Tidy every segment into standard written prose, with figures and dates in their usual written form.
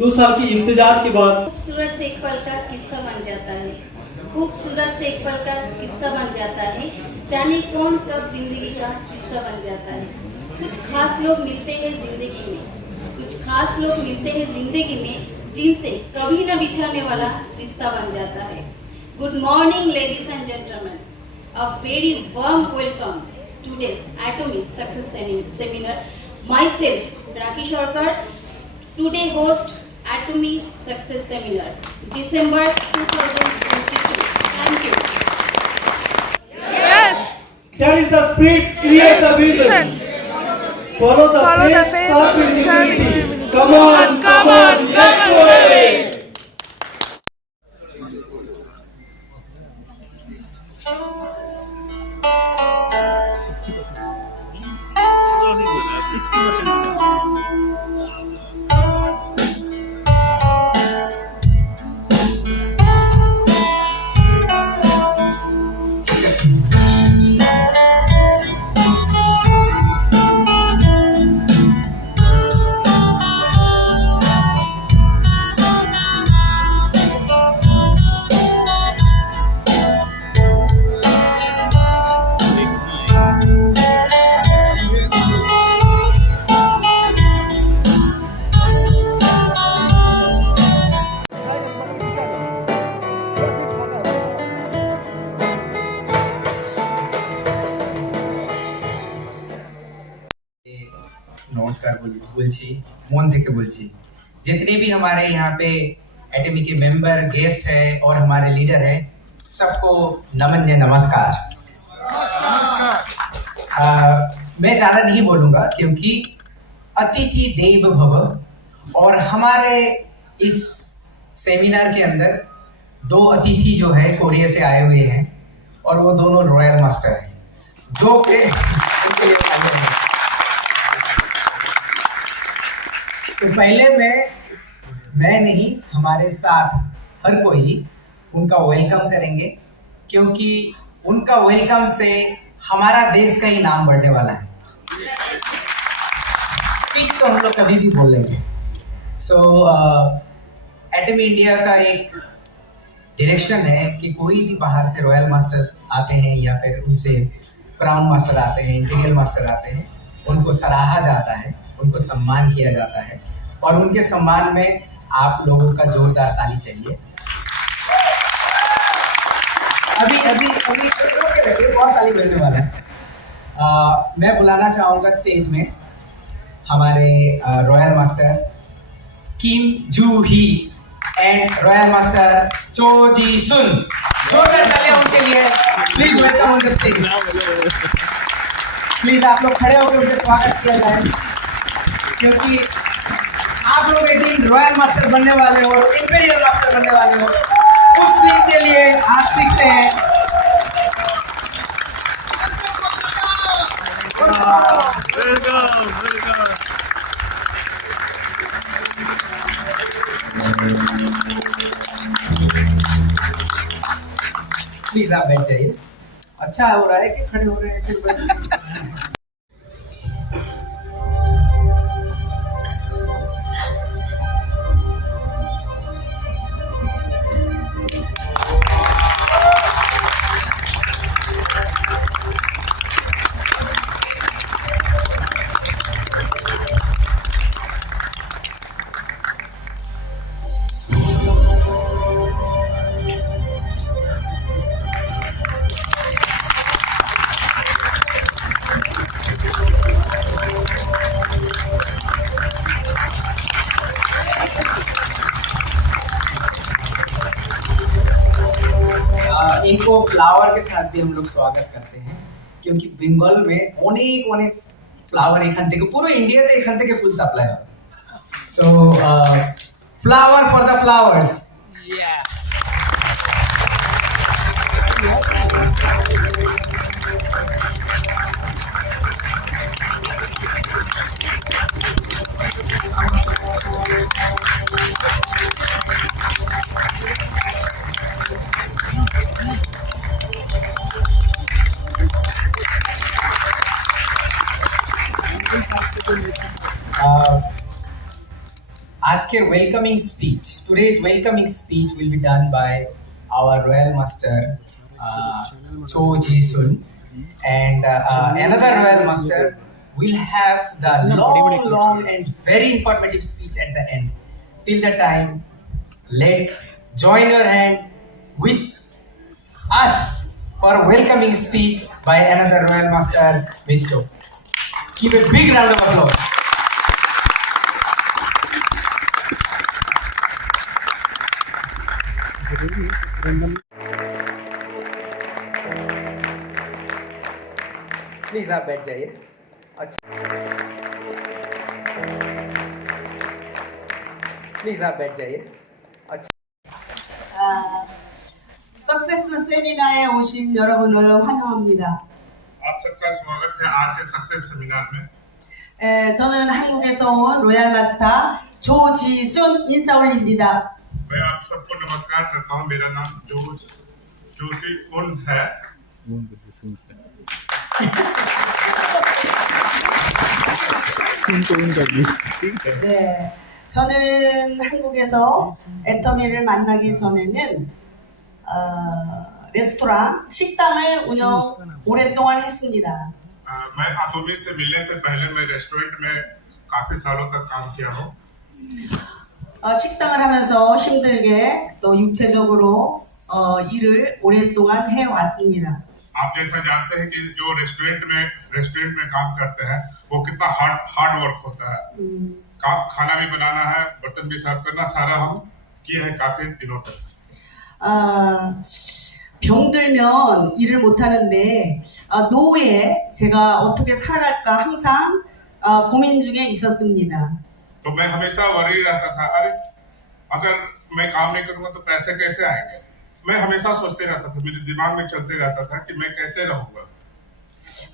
2 साल की इंतजार के बाद खूबसूरत से एक पल का किस्सा बन जाता है। खूबसूरत से एक पल का किस्सा बन जाता है। जाने कौन कब जिंदगी का हिस्सा बन जाता है। कुछ खास लोग मिलते हैं जिंदगी में, कुछ खास लोग मिलते हैं जिंदगी में, जिनसे कभी न बिछड़ने वाला रिश्ता बन जाता है। Good morning ladies and gentleman, a very warm welcome today's Atomic Success Seminar. Myself Raki Sarkar, today host Atomic Success Seminar, December 2022. Thank you. that is the spirit, create the vision. Follow the faith, serve with dignity. Come on, let's go ahead. नमस्कार बोलছি মন থেকে বলছি जितने भी हमारे यहाँ पे एटमी के मेंबर गेस्ट है और हमारे लीडर है सबको नमन नमस्कार। मैं ज्यादा नहीं बोलूंगा क्योंकि अतिथि देव भव और हमारे इस सेमिनार के अंदर 2 अतिथि जो है कोरिया से आए हुए हैं और वो दोनों रॉयल मास्टर हैं जो के तो पहले मैं नहीं हमारे साथ हर कोई उनका वेलकम करेंगे क्योंकि उनका वेलकम से हमारा देश का ही नाम बढ़ने वाला है। स्पीच तो हम लोग कभी भी बोल लेंगे। सो एटमी इंडिया का एक डायरेक्शन है कि कोई भी बाहर से रॉयल मास्टर आते हैं या फिर उनसे क्राउन मास्टर आते हैं, इंपीरियल मास्टर आते हैं, उनको सराहा जाता है, उनको सम्मान किया जाता है और उनके सम्मान में आप लोगों का जोरदार ताली चाहिए। अभी बहुत ताली बजने वाला है। मैं बुलाना चाहूँगा स्टेज में हमारे रॉयल मास्टर किम जू ही एंड रॉयल मास्टर चो जी सुन। जोरदार तालियां उनके लिए। Please welcome on the stage. Please आप लोग खड़े होकर उनका स्वागत किया जाए क्योंकि आप लोग एक दिन रॉयल मास्टर बनने वाले हो, इंपीरियल मास्टर बनने वाले हो। उस दिन के लिए आप सीखते हैं। प्लीज आप बैठ जाइए। अच्छा हो रहा है कि खड़े हो रहे हैं? इनको फ्लावर के साथ भी हम लोग स्वागत करते हैं क्योंकि बंगाल में अनेक फ्लावर एखान থেকে পুরো ইন্ডিয়াতে এখান থেকে ফুল সাপ্লাই হয়। So flower for the flowers. आज আজকের welcoming speech, today's welcoming speech will be done by our Royal Master Cho Ji-sun, and another Royal Master will have the long and very informative speech at the end. Till the time, let's join your hand with us for a welcoming speech by another Royal Master, Mr. Give a big round of applause. Please आप बैठ जाइए. अच्छा, please आप बैठ जाइए. अच्छा, सक्से스 세미나에 오신 여러분을 환영합니다. आप सबका स्वागत है आज के सक्सेस सेमिनार में. 저는 한국에서 온 로얄 마스터 조지순 인사 올립니다. मैं आप सबको नमस्कार करता हूँ. मेरा नाम जोशी उन है. 네, 저는 한국에서 애터미를 만나기 전에는 레스토랑, 식당을 운영 오랫동안 했습니다. मैं आतोमी से मिलने से पहले मैं रेस्टोरेंट में काफी सालों तक काम किया हूँ. 식당을 하면서 힘들게 또 육체적으로 일을 오랫동안 해왔습니다. आप जैसा जानते हैं कि जो रेस्टोरेंट में काम करते हैं वो कितना हार्ड वर्क होता है. खाना भी बनाना है, बर्तन भी साफ करना, सारा हम किए हैं काफी दिनों तक. 병들면 일을 못하는데 노후에 제가 어떻게 살아갈까 항상 고민 중에 있었습니다. तो मैं हमेशा वरी रहता था, अरे अगर मैं काम नहीं करूंगा तो पैसे कैसे आएंगे. मैं हमेशा सोचते रहता था, मेरे दिमाग में चलते रहता था कि मैं कैसे रहूंगा.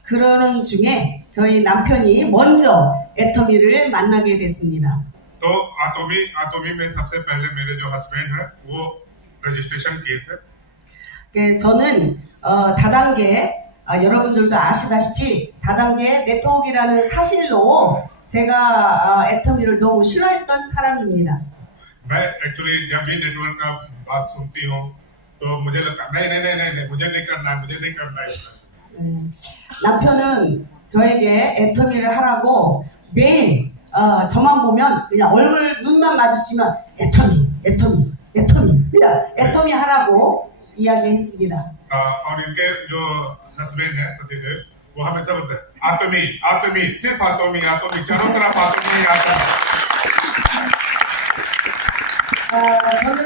그러는 중에 저희 남편이 먼저 애터미를 만나게 됐습니다. तो आतोमी में सबसे पहले मेरे जो हस्बैंड है वो रजिस्ट्रेशन किए थे. 저는 다단계 여러분들도 아시다시피 다단계 네트워크라는 사실로 제가 애터미를 너무 싫어했던 사람입니다. मैं एक्चुअली जब भी नेटवर्क का बात सुनती हूँ तो मुझे लगता नहीं मुझे नहीं करना है. 남편은 저에게 애터미를 하라고 매일 저만 보면 그냥 얼굴 눈만 마주치면 애터미 그냥 애터미 하라고 이야기했습니다. और इनके जो हस्बैंड है पतिदेव वो हमेशा बोलते हैं आतोमी सिर्फ आतोमी चारों तरफ आतोमी. 저는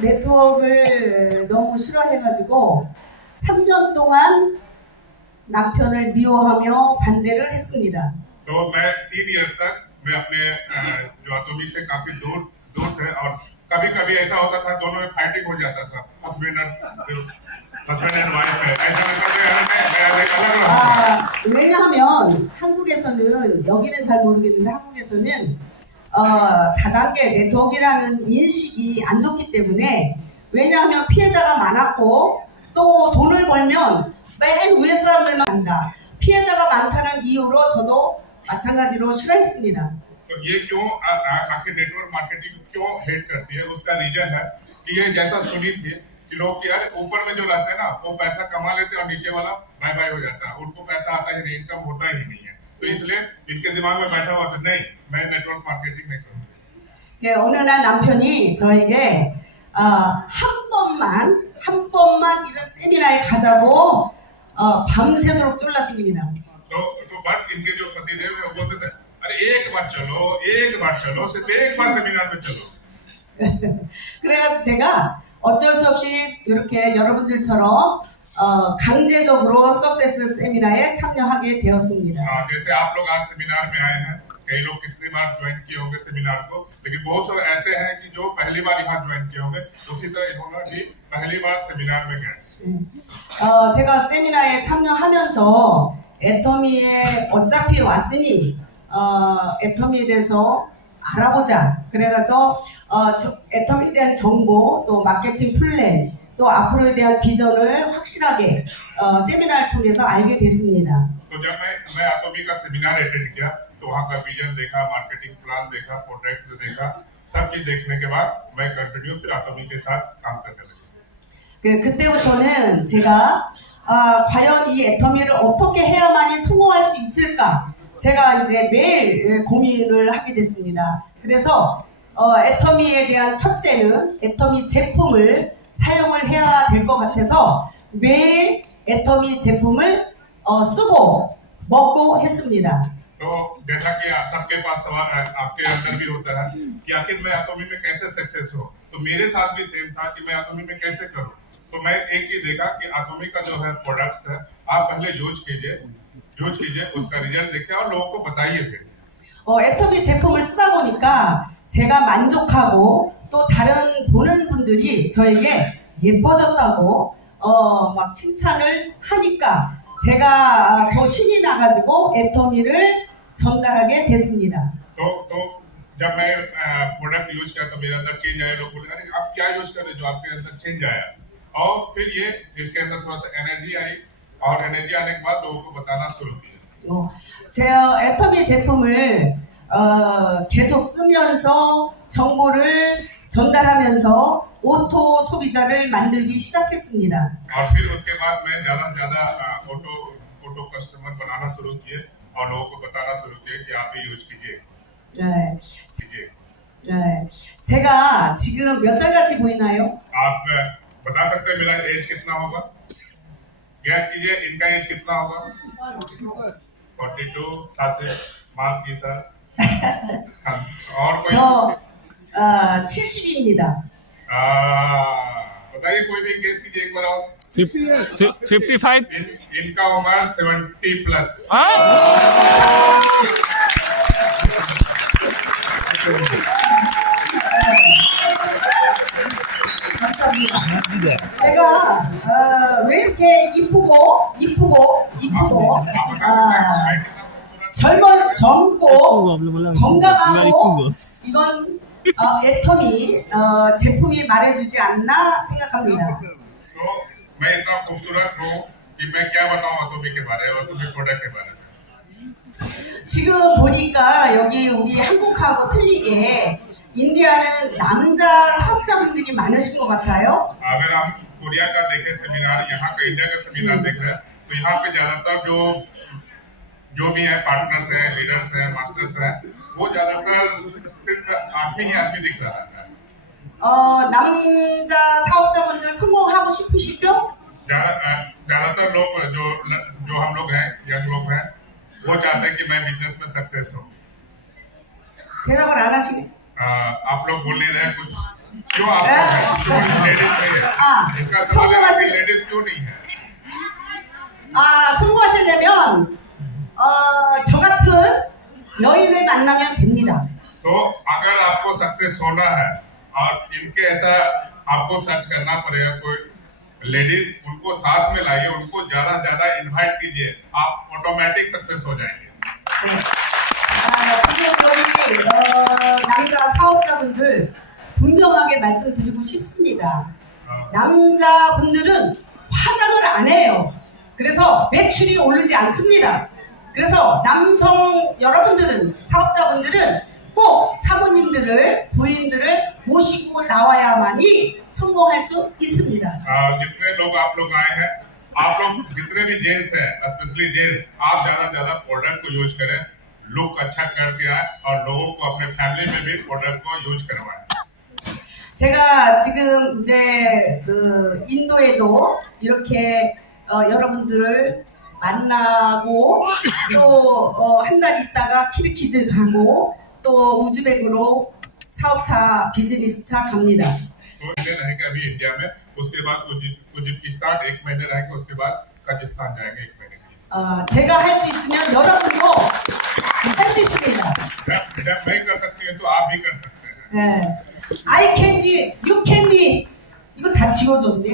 네트워크를 너무 싫어해가지고 3년 동안 남편을 미워하며 반대를 했습니다. तो मैं 3 इयर्स तक मैं अपने जो आतोमी से काफी दूर थे और कभी ऐसा होता था दोनों में फाइटिंग हो जाता था. हस्बैंड एंड वाइफ है ऐसा अलग रहा. 왜냐하면 한국에서는 여기는 잘 모르겠는데 한국에서는 다단계 네트워크라는 인식이 안 좋기 때문에 왜냐하면 피해자가 많았고 또 돈을 벌면 맨 위에 사람들만 한다. 피해자가 많다는 이유로 저도 마찬가지로 싫어했습니다. तो ये क्यों आखिर नेटवर्क मार्केटिंग क्यों हेट करती है, उसका रीजन है कि ये जैसा सुनी थी कि लोग यार ऊपर में जो रहते हैं ना वो पैसा कमा लेते हैं और नीचे वाला बाय हो जाता है, उनको पैसा आता ही नहीं, इनकम होता ही नहीं है. तो इसलिए इनके दिमाग में बैठा हुआ था नहीं मैं नेटवर्क मार्केटिंग नहीं करूँगा. 어느 날 남편이 저에게 한 번만 이런 세미나에 가자고 밤새도록 쫄랐습니다. तो बट इनके जो पतिदेव है वो बोलते थे अरे एक बार चलो सिर्फ एक बार सेमिनार में चलो. 그래가지고 제가 어쩔 수 없이 이렇게 여러분들처럼 강제적으로 석세스 세미나에 참여하게 되었습니다. जैसे आप लोग आज सेमिनार में आए हैं, कई लोग कितनी बार ज्वाइन किए होंगे सेमिनार को, लेकिन बहुत सारे ऐसे हैं कि जो पहली बार यहाँ ज्वाइन किए होंगे, उसी तरह इन्होंने भी पहली बार सेमिनार में गए. 제가 세미나에 참여하면서 애터미에 어차피 왔으니 애터미에 대해서 알아보자. 그래서 애터미에 대한 정보, 또 마케팅 플랜, 또 앞으로에 대한 비전을 확실하게 세미나를 통해서 알게 됐습니다. तो जब मैं आतोमी का सेमिनार अटेंड किया तो वहाँ का विजन देखा, मार्केटिंग प्लान देखा, प्रोडक्ट देखा, सब चीज देखने के बाद मैं कंटिन्यू फिर आतोमी के साथ काम करने लगा। 그때부터는 제가 과연 이 애터미를 어떻게 해야만이 성공할 수 있을까 제가 이제 매일 고민을 하게 됐습니다. 그래서 애터미에 대한 첫째는 애터미 제품을 사용을 해야 될 것 같아서 매일 애터미 제품을 쓰고 먹고 했습니다. तो जैसा कि सबके पास सवाल आपके अंदर भी होता है कि आखिर मैं आतोमी में कैसे सक्सेस हो, तो मेरे साथ भी सेम था कि मैं आतोमी में कैसे करूं। तो मैं एक चीज देखा कि आतोमी का जो है प्रोडक्ट्स है आप पहले यूज कीजिए उसका रिजल्ट देखिए और लोगों को बताइए फिर। 애터미 제품을 쓰다 보니까 제가 만족하고 또 다른 보는 분들이 저에게 예뻐졌다고 막 칭찬을 하니까 제가 더 신이 나가지고 애터미를 전달하게 됐습니다. तो जब मैं प्रोडक्ट यूज किया तो मेरे अंदर चेंज आया। लोग बोले अरे आप क्या यूज कर रहे जो आपके अंदर चेंज आया, और फिर ये इसके अंदर थोड़ा सा एनर्जी आई और एनर्जी आने के बाद लोगों को बताना शुरू किया। 제 애터미 제품을 계속 쓰면서 정보를 전달하면서 오토 소비자를 만들기 시작했습니다. और फिर उसके बाद मैं ज्यादा से ज्यादा ऑटो कस्टमर बनाना शुरू किए और लोगों को बताना शुरू किए कि आप भी यूज कीजिए। 네. 제가 지금 몇 살 같이 보이나요? आप बता सकते हैं मेरा एज कितना होगा? गैस कीजिए इनका एज कितना होगा? 42 साल से माफ की सर। और कोई? 저 70입니다. बताइए कोई भी गेस कीजिए एक बार और। 55 इनका उम्र 70 प्लस। 제가 왜 이렇게 이쁘고 젊고 건강하고 이건 애터미 제품이 말해주지 않나 생각합니다. तो मैं इतना खूबसूरत हूँ कि मैं क्या बताऊँ आतोमी के बारे में और तुम्हें प्रोडक्ट के बारे में। 지금 보니까 여기 우리 한국하고 틀리게 인디아는 남자 사업자분들이 많으신 것 같아요. अगर हम कोरिया का देखें सेमिनार, यहाँ का इंडिया का सेमिनार देख रहे हैं तो यहाँ पे ज्यादातर जो भी है पार्टनर्स हैं, लीडर्स हैं, मास्टर्स हैं, वो ज्यादातर सिर्फ आदमी दिख रहा है। 남자 사업자분들 성공하고 싶으시죠? ज्यादातर लोग जो हम लोग हैं, यंग लोग हैं, वो चाहते हैं कि मैं बिजनेस में सक्सेस हूँ। 대답을 안 하시네. आप लोग बोल नहीं रहे कुछ, क्यों आप लेडीज नहीं है? इसका सवाल है कि लेडीज क्यों नहीं है? 성공하시려면 저 같은 여인을 만나면 됩니다. तो अगर आपको सक्सेस होना है और इनके ऐसा आपको सर्च करना पड़ेगा, कोई लेडीज उनको साथ में लाइए, उनको ज्यादा इनवाइट कीजिए, आप ऑटोमेटिक सक्सेस हो जाएंगे। 지금 저희 남자 사업자분들 분명하게 말씀드리고 싶습니다. 남자분들은 화장을 안 해요. 그래서 매출이 오르지 않습니다. 그래서 남성 여러분들은, 사업자분들은 꼭 사모님들을, 부인들을 모시고 나와야만이 성공할 수 있습니다. जितने लोग आप लोग आए हैं, आप लोग जितने भी जेंट्स हैं, स्पेशली जेंट्स, आप ज्यादा प्रोडक्ट को यूज करें, लुक अच्छा करके आए और लोगों को अपने फैमिली में भी प्रोडक्ट को यूज करवाएं। 제가 지금 이제 인도에도 이렇게 여러분들을 만나고 또 한 달 있다가 키르키즈 가고 또 우즈벡으로 사업차 비즈니스차 갑니다. तो इधर रहेंगे अभी इंडिया में, उसके बाद उज्बेकिस्तान 1 महीने रहेंगे, उसके बाद कजाकिस्तान जाएंगे 1 महीने के लिए। 제가 할 수 있으면 여러분도 할 수 있습니다. जब मैं कर सकती हूँ तो आप भी कर सकते हैं। 네. I candy, you candy. 이거 다 지워줬네.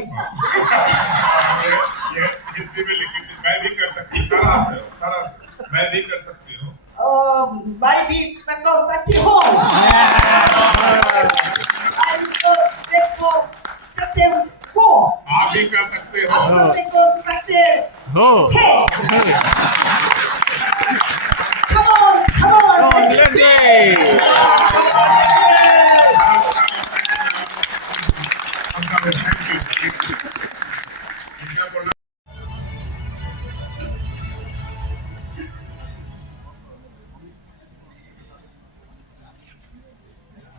ये हिंदी में लिखी थी, मैं भी कर सकती हूँ, सारा मैं भी कर सकती हूँ। 마이비 사커 사키호. 마이비 세코 사테고. आप भी कर सकते हो। 앞으로 세코 사테. हो 해. Come on. Let's go. Thank you. क्या बोला?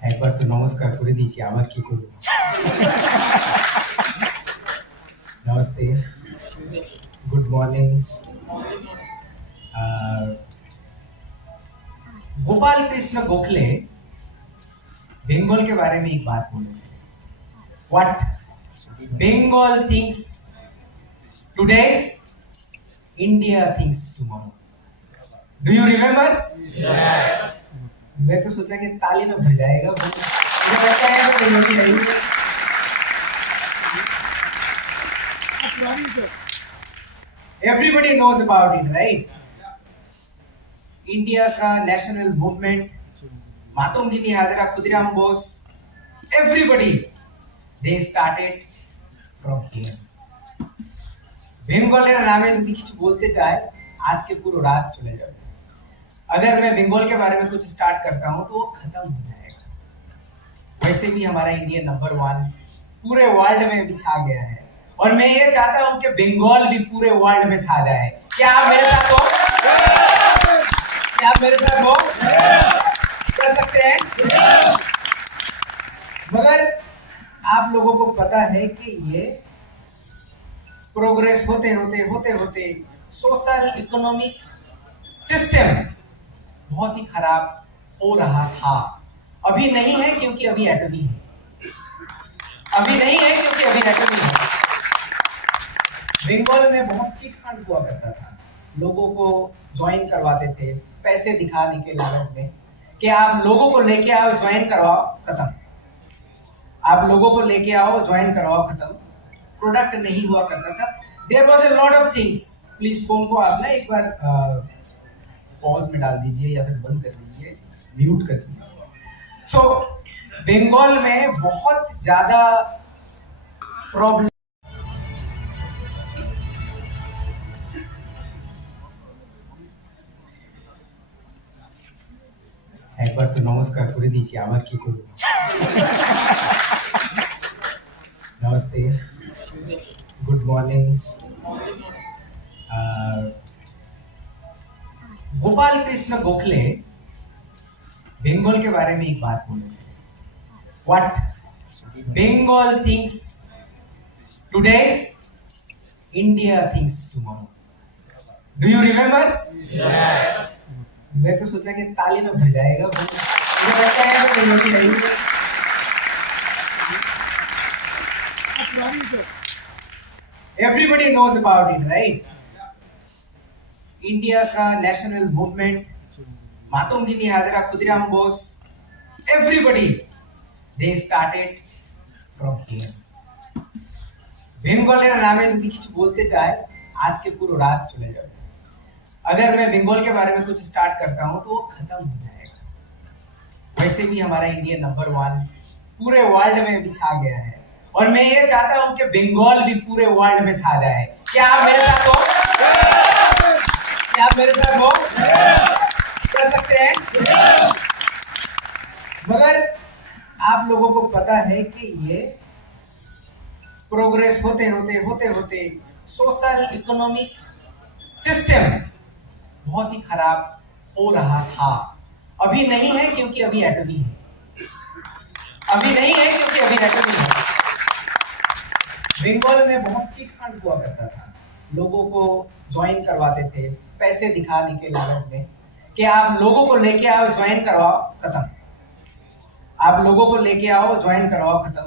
একবার তো নমস্কার করে দিয়েছি, আবার কি করব? नमस्ते, गुड मॉर्निंग। गोपाल कृष्ण गोखले बंगाल के बारे में एक बात बोले, what Bengal thinks today, India thinks tomorrow. Do you remember? मैं तो सोचा कि ताली में भर जाएगा, मुझे लगता है वो नहीं होती। Everybody knows about it, right? India का national movement, Matangini Hazra, Khudiram Bose, everybody they started from here. বেঙ্গলের নামে যদি কিছু বলতে চায় আজকে পুরো রাত চলে যাবে। अगर मैं बंगाल के बारे में कुछ स्टार्ट करता हूं तो वो खत्म हो जाएगा। वैसे भी हमारा इंडिया नंबर 1 पूरे वर्ल्ड में भी छा गया है, और मैं ये चाहता हूं कि बंगाल भी पूरे वर्ल्ड में छा जाए। क्या आप मेरे साथ हो? क्या आप मेरे साथ हो? कर सकते हैं? मगर आप लोगों को पता है कि ये प्रोग्रेस होते होते सोशल इकोनॉमिक सिस्टम बहुत ही खराब हो रहा था। अभी नहीं है क्योंकि अभी एटमी है, अभी नहीं है क्योंकि अभी एटमी है। बंगाल में बहुत चीट फंड हुआ करता था, लोगों को ज्वाइन करवाते थे पैसे दिखाने के लालच में कि आप लोगों को लेके आओ, ज्वाइन करवाओ, खत्म। आप लोगों को लेके आओ, ज्वाइन करवाओ, खत्म। प्रोडक्ट नहीं हुआ करता था। There was a lot of things. Please phone को आप ना एक बार पॉज में डाल दीजिए या फिर बंद कर दीजिए, म्यूट कर दीजिए। सो बंगाल में बहुत ज्यादा प्रॉब्लम। একবার তো নমস্কার করে দিয়েছি, আবার কি করব? नमस्ते, गुड मॉर्निंग। गोपाल कृष्ण गोखले बंगाल के बारे में एक बात बोले, what Bengal thinks today, India thinks tomorrow. Do you remember? मैं तो सोचा कि ताली में भर जाएगा, मुझे लगता है वो नहीं होती रही। Everybody knows about it, right? India का national movement, Matangini Hazra, Khudiram Bose, everybody they started from here. বেঙ্গলের নামে যদি কিছু বলতে চায় আজকে পুরো রাত চলে যাবে। अगर मैं बंगाल के बारे में कुछ स्टार्ट करता हूं तो वो खत्म हो जाएगा। वैसे भी हमारा इंडिया नंबर 1 पूरे वर्ल्ड में भी छा गया है, और मैं ये चाहता हूं कि बंगाल भी पूरे वर्ल्ड में छा जाए। क्या आप मेरे साथ हो? क्या आप मेरे साथ हो? कर सकते हैं? मगर आप लोगों को पता है कि ये प्रोग्रेस होते होते सोशल इकोनॉमिक सिस्टम बहुत ही खराब हो रहा था। अभी नहीं है क्योंकि अभी एटमी है, अभी नहीं है क्योंकि अभी एटमी है। बंगाल में बहुत चीट फंड हुआ करता था, लोगों को ज्वाइन करवाते थे पैसे दिखाने के लालच में कि आप लोगों को लेके आओ, ज्वाइन करवाओ, खत्म। आप लोगों को लेके आओ, ज्वाइन करवाओ, खत्म।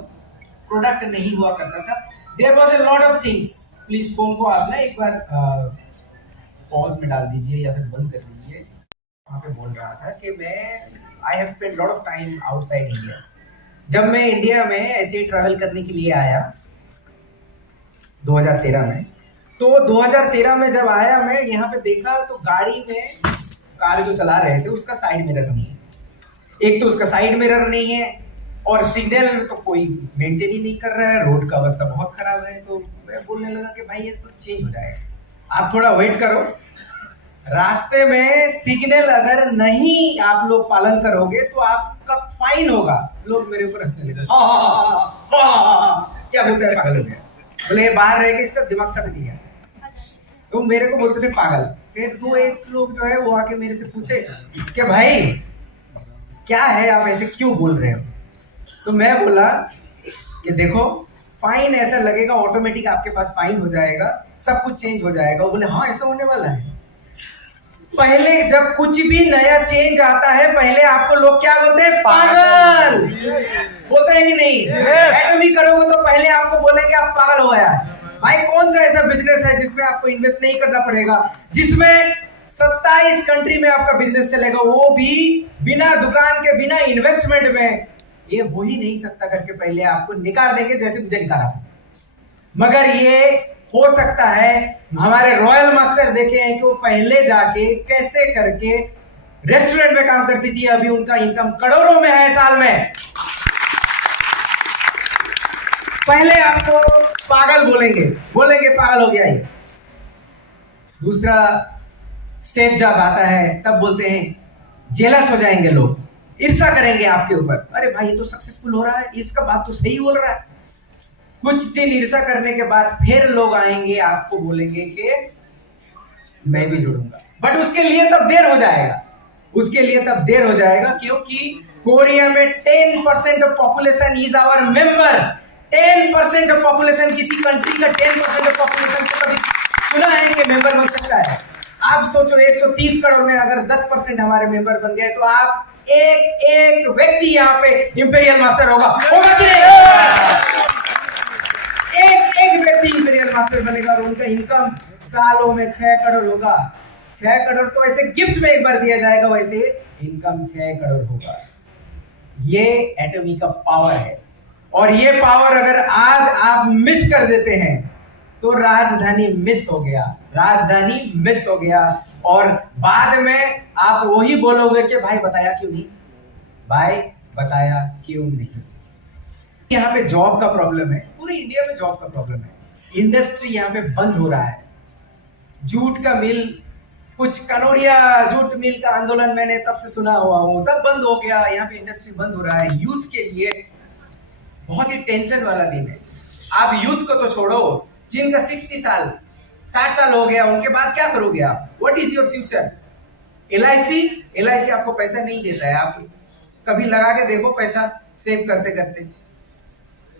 प्रोडक्ट नहीं हुआ करता था। There was a lot of things. Please phone को आप ना एक बार पॉज में डाल दीजिए या फिर बंद कर दीजिए। वहां पे बोल रहा था कि मैं I have spent lot of time outside India. जब मैं इंडिया में ऐसे ही ट्रैवल करने के लिए आया 2013 में, तो 2013 में जब आया मैं यहाँ पे देखा तो गाड़ी में कार जो चला रहे थे उसका साइड मिरर नहीं है। एक तो उसका साइड मिरर नहीं है, और सिग्नल तो कोई मेंटेन ही नहीं कर रहा है, रोड का अवस्था बहुत खराब है। तो मैं बोलने लगा कि भाई ये तो चेंज हो जाएगा, आप थोड़ा वेट करो। रास्ते में सिग्नल अगर नहीं आप लोग पालन करोगे तो आपका फाइन होगा। लोग मेरे ऊपर हंसने लगे, बोलता है पागल हो गया। बोले बाहर रह के इसका दिमाग सटक गया। तो मेरे को बोलते थे पागल। फिर दो एक लोग जो है वो आके मेरे से पूछे कि भाई क्या है, आप ऐसे क्यों बोल रहे हो? तो मैं बोला कि देखो फाइन ऐसा लगेगा ऑटोमेटिक आपके पास फाइन हो जाएगा, सब कुछ चेंज हो जाएगा। वो बोले हाँ ऐसा होने वाला है। पहले जब कुछ भी नया चेंज आता है पहले आपको लोग क्या बोलते हैं? पागल बोलते हैं कि नहीं? एटमी करोगे तो पहले आपको बोलेंगे आप पागल हो गया। भाई कौन सा ऐसा बिजनेस है जिसमें आपको इन्वेस्ट नहीं करना पड़ेगा, जिसमें 27 कंट्री में आपका बिजनेस चलेगा, वो भी बिना दुकान के बिना इन्वेस्टमेंट में? ये हो ही नहीं सकता करके पहले आपको निकाल देंगे, जैसे मुझे निकाला। मगर ये हो सकता है। हमारे रॉयल मास्टर देखे हैं कि वो पहले जाके कैसे करके रेस्टोरेंट में काम करती थी, अभी उनका इनकम करोड़ों में है साल में। पहले आपको पागल बोलेंगे पागल हो गया ये। दूसरा स्टेज जब आता है तब बोलते हैं जेलस हो जाएंगे लोग, ईर्ष्या करेंगे आपके ऊपर। अरे भाई ये तो सक्सेसफुल हो रहा है, इसका बात तो सही बोल रहा है। कुछ दिन ईर्ष्या करने के बाद फिर लोग आएंगे आपको बोलेंगे कि मैं भी जुड़ूंगा। बट उसके लिए तब देर हो जाएगा, क्योंकि कोरिया में 10% of population is our member. 10% of population, किसी कंट्री का 10% ऑफ पॉपुलेशन को कभी सुना है कि मेंबर बन सकता है? आप सोचो 130 करोड़ में अगर 10% हमारे मेंबर बन गए तो आप एक व्यक्ति यहाँ पे इंपीरियल मास्टर होगा कि नहीं? एक व्यक्ति इंपीरियल मास्टर बनेगा और उनका इनकम सालों में 6 करोड़ होगा। 6 करोड़ तो ऐसे गिफ्ट में एक बार दिया जाएगा, वैसे इनकम 6 करोड़ होगा। ये एटमी का पावर है। और ये पावर अगर आज आप मिस कर देते हैं तो राजधानी मिस हो गया। और बाद में आप वही बोलोगे कि भाई बताया क्यों नहीं। यहाँ पे जॉब का प्रॉब्लम है, पूरे इंडिया में जॉब का प्रॉब्लम है। इंडस्ट्री यहाँ पे बंद हो रहा है। जूट का मिल, कुछ कनौरिया जूट मिल का आंदोलन मैंने तब से सुना हुआ हूँ, तब बंद हो गया। यहाँ पे इंडस्ट्री बंद हो रहा है। यूथ के लिए बहुत ही टेंशन वाला दिन है। आप यूथ को तो छोड़ो, जिनका 60 साल हो गया, उनके बाद क्या करोगे आप? What is your future? LIC आपको पैसा नहीं देता है। आप कभी लगा के देखो पैसा सेव करते करते।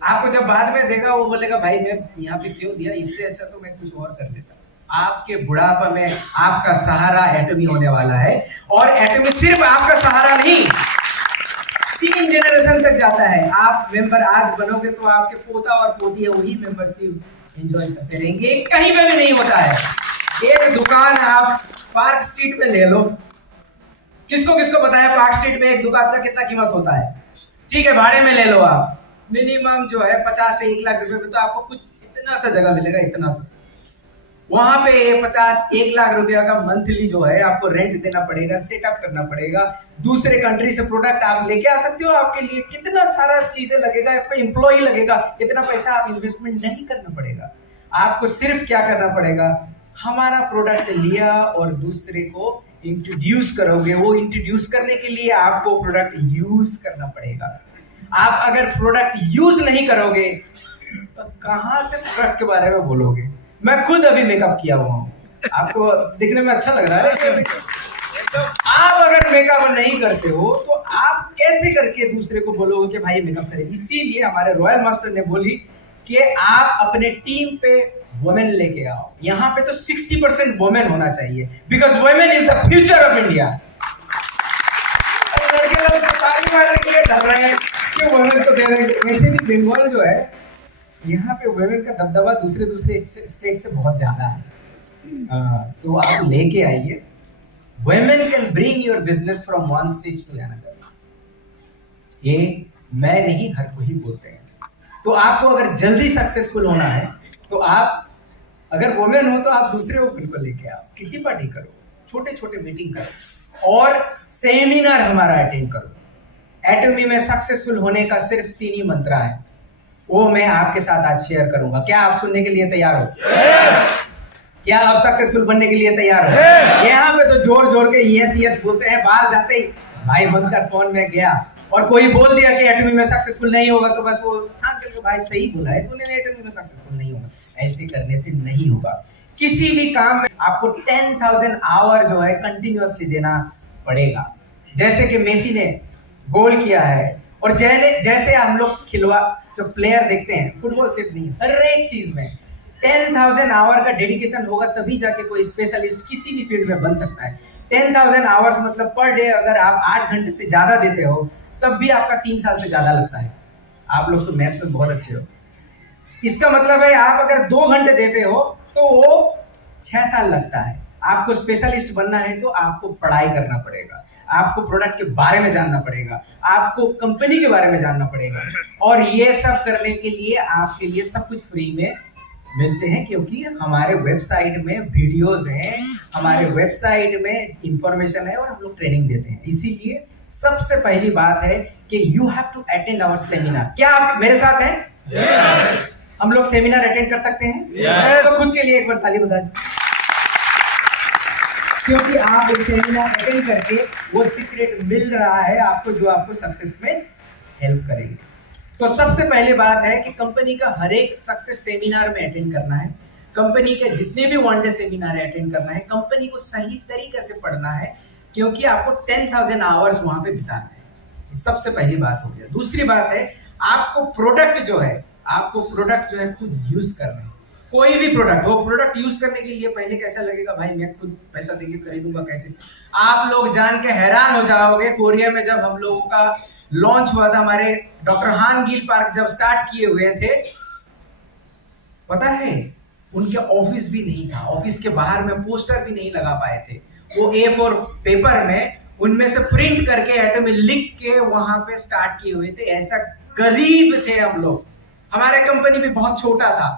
आपको जब बाद में देगा वो बोलेगा भाई मैं यहाँ पे क्यों दिया, इससे अच्छा तो मैं कुछ और कर लेता। आपके बुढ़ापा में आपका सहारा एटमी होने वाला है। और एटमी सिर्फ आपका सहारा नहीं, 3 जनरेशन तक जाता है। आप मेंबर आज बनोगे तो आपके पोता और पोती वही मेंबरशिप एंजॉय करते रहेंगे। कहीं पे भी नहीं होता है। एक दुकान आप पार्क स्ट्रीट में ले लो, किसको पता है पार्क स्ट्रीट में एक दुकान का कितना कीमत होता है? ठीक है भाड़े में ले लो आप, मिनिमम जो है 50 से 1 लाख रुपए में तो आपको कुछ इतना सा जगह मिलेगा, इतना सा। वहां पे 50-1 लाख रुपया का मंथली जो है आपको रेंट देना पड़ेगा, सेटअप करना पड़ेगा। दूसरे कंट्री से प्रोडक्ट आप लेके आ सकते हो, आपके लिए कितना सारा चीजें लगेगा, आपका एम्प्लॉय लगेगा, इतना पैसा आप इन्वेस्टमेंट नहीं करना पड़ेगा। आपको सिर्फ क्या करना पड़ेगा, हमारा प्रोडक्ट लिया और दूसरे को इंट्रोड्यूस करोगे। वो इंट्रोड्यूस करने के लिए आपको प्रोडक्ट यूज करना पड़ेगा। आप अगर प्रोडक्ट यूज नहीं करोगे तो कहां से प्रोडक्ट के बारे में बोलोगे? मैं खुद अभी मेकअप किया हुआ हूँ, आपको दिखने में अच्छा लग रहा है। आप अगर मेकअप नहीं करते हो तो आप कैसे करके दूसरे को बोलोगे कि भाई मेकअप करे? इसीलिए हमारे रॉयल मास्टर ने बोली कि आप अपने टीम पे वुमेन लेके आओ। यहाँ पे तो 60% वुमेन होना चाहिए, because women is the future of India. लड़के लोग ताली मारने के लिए डर रहे हैं कि वुमेन को दे देंगे। वैसे भी बंगाल जो है, यहाँ पे वुमेन का दबदबा दूसरे स्टेट से बहुत ज्यादा है। तो आप लेके आइए। Women can bring your business from one stage to another. ये मैं नहीं, हर कोई बोलते हैं। तो आपको अगर जल्दी सक्सेसफुल होना है तो आप अगर वुमेन हो तो आप दूसरे वुमेन को लेके आओ, किटी पार्टी करो, छोटे छोटे मीटिंग करो और सेमिनार हमारा अटेंड करो। एटमी में सक्सेसफुल होने का सिर्फ 3 ही मंत्र है, वो मैं आपके साथ आज शेयर करूंगा। क्या आप सुनने के लिए तैयार हो? क्या आप सक्सेसफुल बनने के लिए तैयार हो? यहाँ पे तो जोर जोर के यस यस बोलते हैं, बाहर जाते ही भाई बनकर फोन में गया और कोई बोल दिया कि एटमी में सक्सेसफुल नहीं होगा तो बस वो हाँ चलो भाई सही बोला है तूने, एटमी में सक्सेसफुल नहीं होगा। ऐसे करने से नहीं होगा। किसी भी काम में आपको 10,000 आवर जो है कंटिन्यूअसली देना पड़ेगा। जैसे कि मेसी ने गोल किया है, और जैसे हम लोग जो प्लेयर देखते हैं फुटबॉल सिर्फ नहीं, हर एक चीज में 10,000 आवर का डेडिकेशन होगा तभी जाके कोई स्पेशलिस्ट किसी भी फील्ड में बन सकता है। 10,000 आवर्स मतलब पर डे अगर आप 8 घंटे से ज्यादा देते हो तब भी आपका 3 साल से ज्यादा लगता है। आप लोग तो मैथ्स में बहुत अच्छे हो। इसका मतलब है आप अगर 2 घंटे देते हो तो वो 6 साल लगता है। आपको स्पेशलिस्ट बनना है तो आपको पढ़ाई करना पड़ेगा, आपको प्रोडक्ट के बारे में जानना पड़ेगा, आपको कंपनी के बारे में जानना पड़ेगा, और ये सब करने के लिए आपके लिए सब कुछ फ्री में मिलते हैं, क्योंकि हमारे वेबसाइट में वीडियोस हैं, हमारे वेबसाइट में इंफॉर्मेशन है और हम लोग ट्रेनिंग देते हैं। इसीलिए सबसे पहली बात है कि you have to attend our seminar. क्या आप मेरे साथ हैं? yes. हम लोग सेमिनार अटेंड कर सकते हैं? yes. तो खुद के लिए एक बार ताली बजा दें, क्योंकि आप एक सेमिनार अटेंड करके वो सीक्रेट मिल रहा है आपको जो आपको सक्सेस में हेल्प करेगी। तो सबसे पहली बात है कि कंपनी का हर एक सक्सेस सेमिनार में अटेंड करना है, कंपनी के जितने भी वन डे सेमिनार है अटेंड करना है, कंपनी को सही तरीके से पढ़ना है, क्योंकि आपको 10,000 आवर्स वहां पे बिताना है। सबसे पहली बात हो गया। दूसरी बात है आपको प्रोडक्ट जो है खुद यूज करना है। कोई भी प्रोडक्ट, वो प्रोडक्ट यूज करने के लिए पहले कैसा लगेगा, भाई मैं खुद पैसा देके खरीदूंगा कैसे? आप लोग जान के हैरान हो जाओगे, कोरिया में जब हम लोगों का लॉन्च हुआ था, हमारे डॉक्टर हान गिल पार्क जब स्टार्ट किए हुए थे, पता है उनके ऑफिस भी नहीं था, ऑफिस के बाहर में पोस्टर भी नहीं लगा पाए थे। वो A4 पेपर में उनमें से प्रिंट करके एटम लिख के वहां पे स्टार्ट किए हुए थे। ऐसा गरीब थे हम लोग, हमारे कंपनी भी बहुत छोटा था।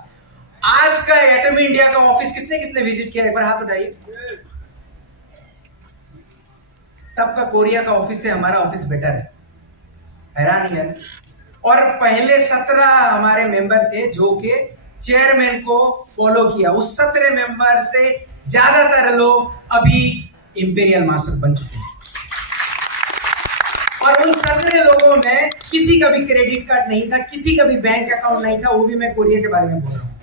आज का एटम इंडिया का ऑफिस किसने किसने विजिट किया, एक बार हाथ उठाइए। तब का कोरिया का ऑफिस से हमारा ऑफिस बेटर है, हैरान है। और पहले 17 हमारे मेंबर थे जो के चेयरमैन को फॉलो किया। उस 17 मेंबर से ज्यादातर लोग अभी इंपीरियल मास्टर बन चुके हैं, और उन 17 लोगों में किसी का भी क्रेडिट कार्ड नहीं था, किसी का भी बैंक अकाउंट नहीं था। वो भी मैं कोरिया के बारे में बोल रहा हूं,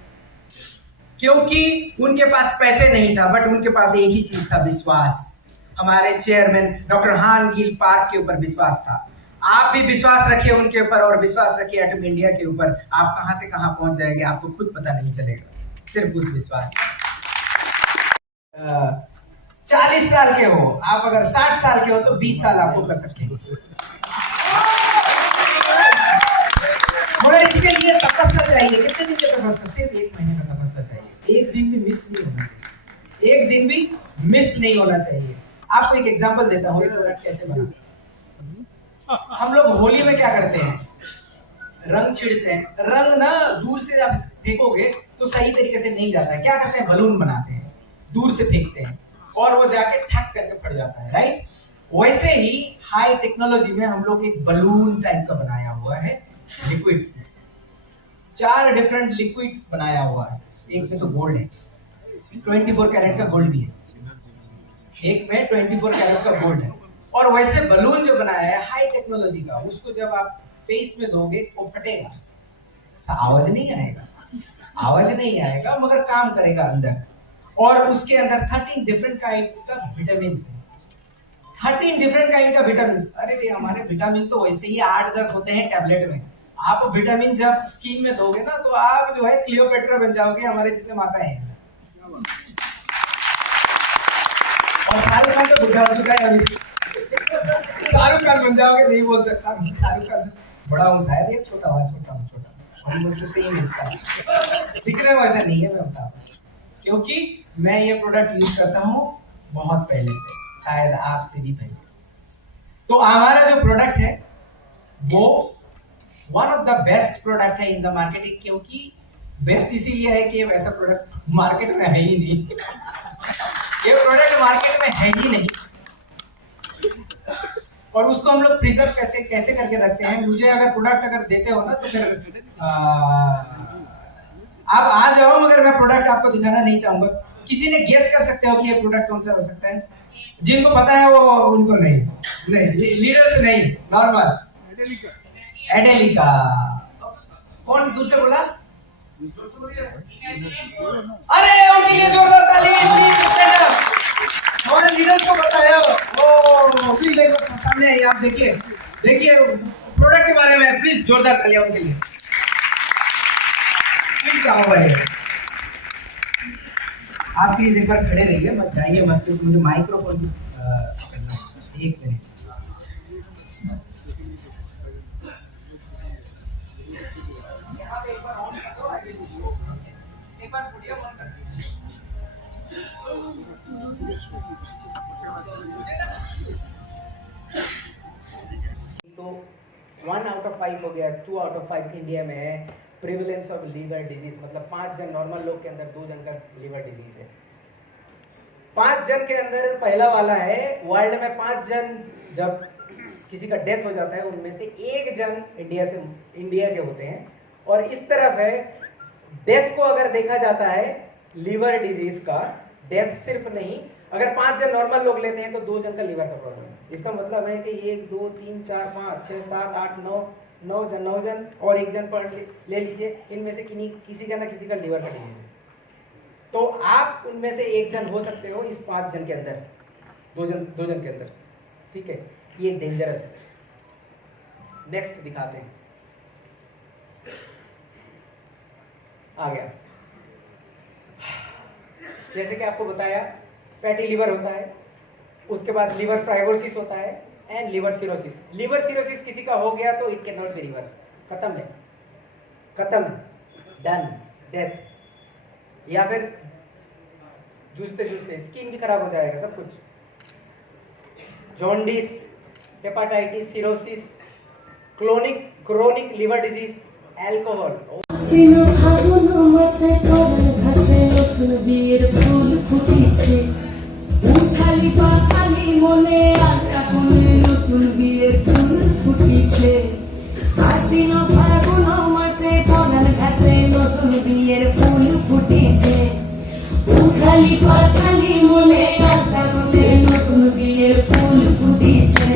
क्योंकि उनके पास पैसे नहीं था, बट उनके पास एक ही चीज था, विश्वास। हमारे चेयरमैन डॉक्टर हान गिल पार्क के ऊपर विश्वास था। आप भी विश्वास रखिए उनके ऊपर, और विश्वास रखिए एटम इंडिया के ऊपर। आप कहां से कहां पहुंच जाएंगे आपको खुद पता नहीं चलेगा, सिर्फ उस विश्वास। 40 साल के हो आप, अगर 60 साल के हो तो 20 साल आपको कर सकते हैं। मगर इसके लिए तपस्या चाहिए। कितने दिन की तपस्या? सिर्फ 1 महीने का तपस्या चाहिए। एक दिन भी मिस नहीं होना चाहिए, एक दिन भी मिस नहीं होना चाहिए। आपको एक एग्जांपल देता हूँ कैसे बनाते हैं। हम लोग होली में क्या करते हैं, रंग छिड़ते हैं। रंग ना दूर से आप फेंकोगे तो सही तरीके से नहीं जाता है। क्या करते हैं, बलून बनाते हैं, दूर से फेंकते हैं और वो जाके ठक करके फट जाता है, राइट? वैसे ही हाई टेक्नोलॉजी में हम लोग एक बलून टाइप का बनाया हुआ है लिक्विड्स में। 4 डिफरेंट लिक्विड्स बनाया हुआ है। एक में तो गोल्ड है, 24 कैरेट का गोल्ड भी है, एक में 24 कैरेट का गोल्ड है। और वैसे बलून जो बनाया है हाई टेक्नोलॉजी का, उसको जब आप फेस में दोगे वो फटेगा, आवाज नहीं आएगा, मगर काम करेगा अंदर। और उसके अंदर 13 डिफरेंट काइंड्स का विटामिन है। 13 डिफरेंट काइंड का विटामिन। अरे भाई हमारे विटामिन तो वैसे ही 8-10 होते हैं टैबलेट में। आप विटामिन जब स्किन में दोगे ना तो आप जो है क्लियोपेट्रा बन जाओगे, हमारे जितने माता हैं। और शाहरुख खान तो बुढ़ा हो चुका है अभी। शाहरुख खान बन जाओगे, नहीं बोल सकता शाहरुख खान बड़ा हूँ शायद, ये छोटा और मुझसे सेम एज का दिख रहा है, वैसा नहीं है। मैं बता, क्योंकि मैं ये प्रोडक्ट यूज करता हूँ बहुत पहले से, शायद आपसे भी पहले। तो हमारा जो प्रोडक्ट है वो one of the best product है इन द मार्केट। क्योंकि बेस्ट इसीलिए है कि वैसा प्रोडक्ट मार्केट में है ही नहीं। ये प्रोडक्ट मार्केट में है ही नहीं, और उसको हम लोग प्रिजर्व कैसे करके रखते हैं। मुझे अगर प्रोडक्ट अगर देते हो ना तो फिर आप आ जाओ, मगर मैं प्रोडक्ट आपको दिखाना नहीं चाहूंगा। किसी ने गेस कर सकते हो कि ये प्रोडक्ट कौन सा हो सकता है? जिनको पता है वो उनको नहीं लीडर्स नहीं, नॉर्मल एडेलिका। कौन दूसरे बोला? अरे उनके लिए जोरदार ताली। हमारे लीडर्स को बताया। ओ प्लीज एक बार सामने आइए, आप देखिए प्रोडक्ट के बारे में प्लीज जोरदार तालियां उनके लिए। प्लीज आओ भाई, आप प्लीज एक बार खड़े रहिए, मत जाइए मत, क्योंकि मुझे माइक्रोफोन करना है। एक मिनट। एक बार वीडियो ऑन कर। तो 1 आउट ऑफ 5 हो गया, 2 आउट ऑफ 5 इंडिया में है प्रिविलेंस ऑफ लीवर डिजीज, मतलब 5 जन नॉर्मल लोग के अंदर 2 जन का लीवर डिजीज है। 5 जन के अंदर पहला वाला है। वर्ल्ड में 5 जन जब किसी का डेथ हो जाता है, उनमें से 1 जन इंडिया के होते हैं। और इस तरफ है, डेथ को अगर देखा जाता है लीवर डिजीज का, डेथ सिर्फ नहीं, अगर 5 जन नॉर्मल लोग लेते हैं तो 2 जन का लीवर का प्रॉब्लम है। इसका मतलब है कि 1 2 3 4 5 6 7 8 9 जन और 1 जन पर ले लीजिए, इनमें से किसी का ना किसी का लीवर का डिजीज है। तो आप उनमें से 1 जन हो सकते हो इस 5 जन के अंदर, 2 जन के अंदर, ठीक है। ये डेंजरस है। नेक्स्ट दिखाते हैं, आ गया। जैसे कि आपको बताया, फैटी लीवर होता है, उसके बाद लीवर फाइब्रोसिस होता है and liver cirrhosis. Liver cirrhosis किसी का हो गया तो it can not be reverse, खत्म है, खत्म, डन, डेथ। या फिर जूझते जूझते स्किन भी खराब हो जाएगा, सब कुछ। Jaundice, hepatitis, cirrhosis, chronic liver disease, alcohol. সিনো ফাগুন মাসে কদল ঘাসে নতুন বিয়ের ফুল ফুটেছে, উঠালি পাখালি মনে আটা কোণে নতুন বিয়ের ফুল ফুটেছে। আশ্বিন ফাগুন মাসে কদল ঘাসে নতুন বিয়ের ফুল ফুটেছে, উঠালি পাখালি মনে আটা কোণে নতুন বিয়ের ফুল ফুটেছে।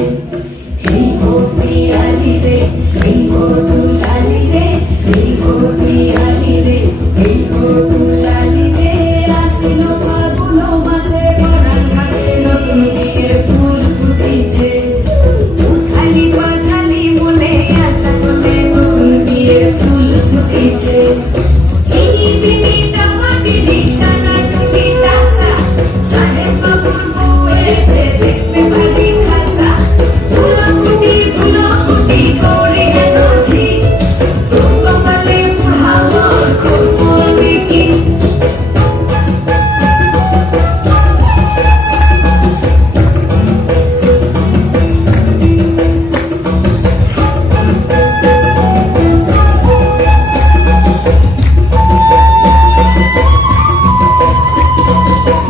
এই গো পিয়ালি রে, এই গো দুলালি রে, এই গো পিয়ালি রে, এই গো দুলালি রে। আশ্বিন ফাগুন মাসে কদল ঘাসে নতুন বিয়ের ফুল ফুটেছে, উঠালি পাখালি মনে আটা কোণে নতুন বিয়ের ফুল ফুটেছে। ইনি বিনি টামা বিনি টানা টুনি টাসা, সাহেব বাবুর বউ এসে দেখতে পারি খাসা। ধুলোকুটি করে হেনছি, তোর কপালে পুড়াবো করবো আমি কি।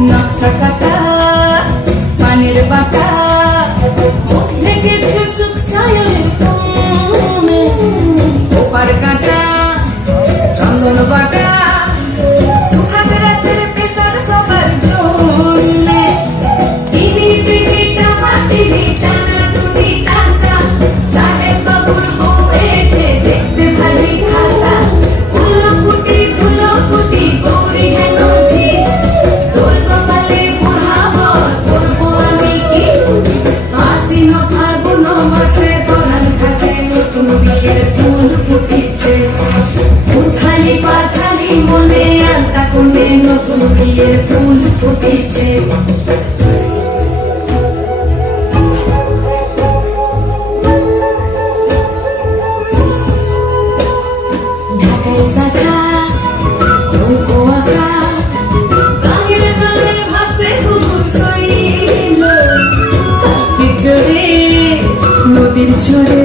নকশা কাটা পানির বাটা, মুখ ঢেকেছে সুখ সায়নের ঘুমে। ওপার কাটা চন্দন বাটা, সুহাগ রাতের পেশার সবার জন্যে। তিনি বিনি টামা তিনি টানা টুনি টাসা, সাহেব বাবুর বউ এসে দেখতে ভারী খাসা। ধুলোকুটি গৌরী হেনছি, তোর কপালে পুড়াবো করবো আমি কি। আশ্বিন ফাগুন মাসে কদল ঘাসে নতুন বিয়ের ফুল ফুটেছে, উঠালি পাখালি মনে আলতা কোণে নতুন বিয়ের ফুল ফুটেছে। ঢাকায় শাখা নৌকো আঁকা, গায়ে গায়ে ভাসে ঘুঘুর শৈল। কালকে জোরে নদীর ঝরে,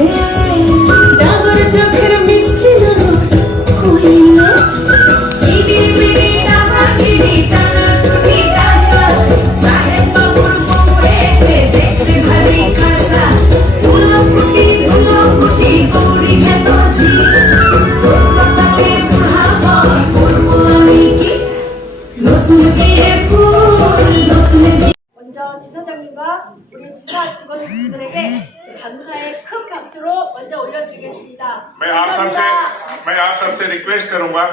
ডাগর চোখের মিষ্টি নরম কইল। ইনি বিনি টামা বিনি টানা টুনি টাসা, সাহেব বাবুর বউ এসে দেখতে ভারী খাসা। ধুলোকুটি গৌরী হেনছি, তোর কপালে পুড়াবো করবো আমি কি। নতুন বিয়ের ফুল নতুন 먼저 지사장님과 우리 지사 직원분들에게 감사의 큰 박수로 먼저 올려드리겠습니다. मैं 감사합니다. आप सबसे रिक्वेस्ट करूंगा,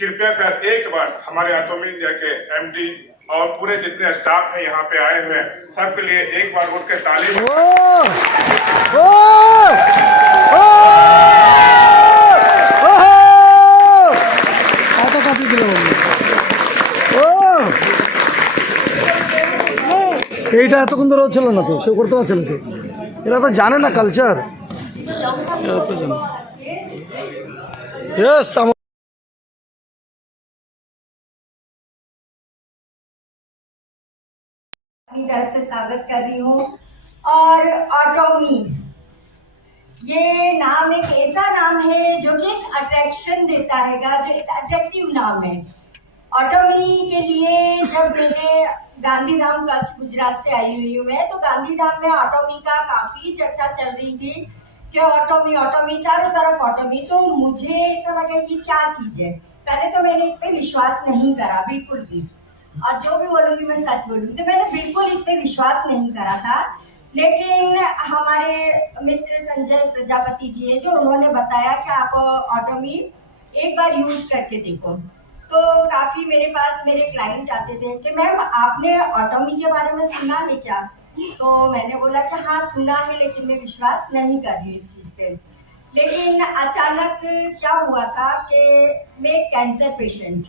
कृपया कर एक बार हमारे एटॉमी इंडिया के एमडी और पूरे जितने स्टाफ है यहाँ पे आए हुए हैं, सबके लिए एक बार उठ के ताली এইটা এতক্ষণ ধরে হচ্ছিল না তো, কেউ করতে পারছে না তো, এরা তো জানে না কালচার। अपनी तरफ से स्वागत कर रही हूँ। और ऑटोमी ये नाम एक ऐसा नाम है जो कि एक अट्रैक्शन देता है, जो एक अट्रैक्टिव नाम है। ऑटोमी के लिए जब मैंने गांधीधाम कच्छ गुजरात से आई हुई हूँ मैं, तो गांधीधाम में ऑटोमी का काफी चर्चा चल रही थी कि ऑटोमी ऑटोमी चारों तरफ ऑटोमी। तो मुझे ऐसा लगा कि क्या चीज है। पहले तो मैंने इस पे विश्वास नहीं करा बिल्कुल भी, और जो भी बोलूंगी मैं सच बोलूंगी, तो मैंने बिल्कुल इस पे विश्वास नहीं करा था। लेकिन हमारे मित्र संजय प्रजापति जी है, जो उन्होंने बताया कि आप ऑटोमी एक बार यूज करके देखो। तो काफी मेरे पास मेरे क्लाइंट आते थे कि मैम आपने ऑटोमी के बारे में सुना है क्या? तो मैंने बोला कि हाँ सुना है, लेकिन मैं विश्वास नहीं कर रही इस चीज पे। लेकिन अचानक क्या हुआ था कि मैं एक कैंसर पेशेंट,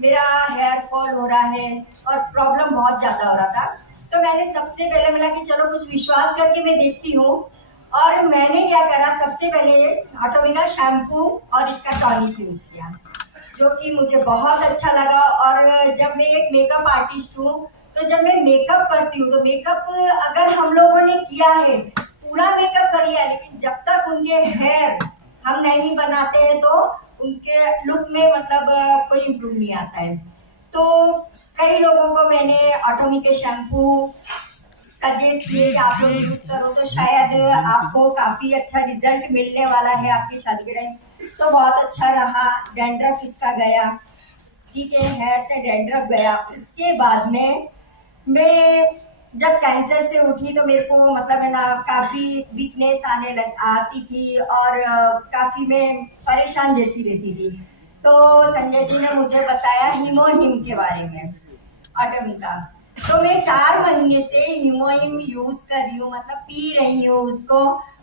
मेरा हेयर फॉल हो रहा है और प्रॉब्लम बहुत ज्यादा हो रहा था। तो मैंने सबसे पहले बोला कि चलो कुछ विश्वास करके मैं देखती हूँ। और मैंने क्या करा, सबसे पहले ऑटोमी का शैम्पू और इसका टॉनिक यूज किया, जो कि मुझे बहुत अच्छा लगा। और जब मैं एक मेकअप आर्टिस्ट हूँ, तो जब मैं मेकअप करती हूँ तो मेकअप अगर हम लोगों ने किया है, पूरा मेकअप कर लिया, लेकिन जब तक उनके हेयर हम नहीं बनाते हैं तो उनके लुक में मतलब कोई इम्प्रूव नहीं आता है। तो कई लोगों को मैंने ऑटोमी के शैम्पू सजेस्ट किए कि आप लोग यूज करो, तो शायद आपको काफी अच्छा रिजल्ट मिलने वाला है आपकी शादी के टाइम। तो बहुत अच्छा रहा। डैंड्रफ इसका गया, ठीक है, हेयर से डैंड्रफ गया। उसके बाद में मैं जब कैंसर से उठी तो मेरे को मतलब है ना काफी वीकनेस आती थी और काफी मैं परेशान जैसी रहती थी। तो संजय जी ने मुझे बताया हीमोहिम के बारे में, ऑटोमी का। तो मैं 4 महीने से हीमोहिम यूज कर रही हूँ, मतलब पी रही हूँ उसको।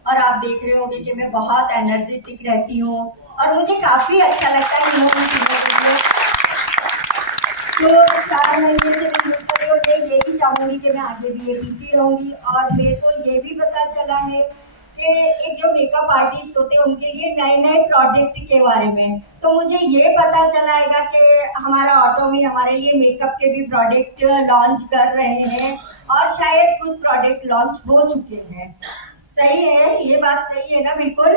और आप देख रहे होंगे कि मैं बहुत एनर्जेटिक रहती हूँ और मुझे काफी अच्छा लगता है हीमोहिम पीने के लिए। तो 4 महीने से मैं यूज कर रही हूँ। मैं ये भी चाहूंगी कि मैं आगे भी ये पीती रहूंगी। और मेरे को ये भी पता चला है कि एक जो मेकअप आर्टिस्ट होते हैं उनके लिए नए नए प्रोडक्ट के बारे में, तो मुझे ये पता चलाएगा कि हमारा ऑटोमी हमारे लिए मेकअप के भी प्रोडक्ट लॉन्च कर रहे हैं और शायद कुछ प्रोडक्ट लॉन्च हो चुके हैं। सही है, ये बात सही है ना? बिल्कुल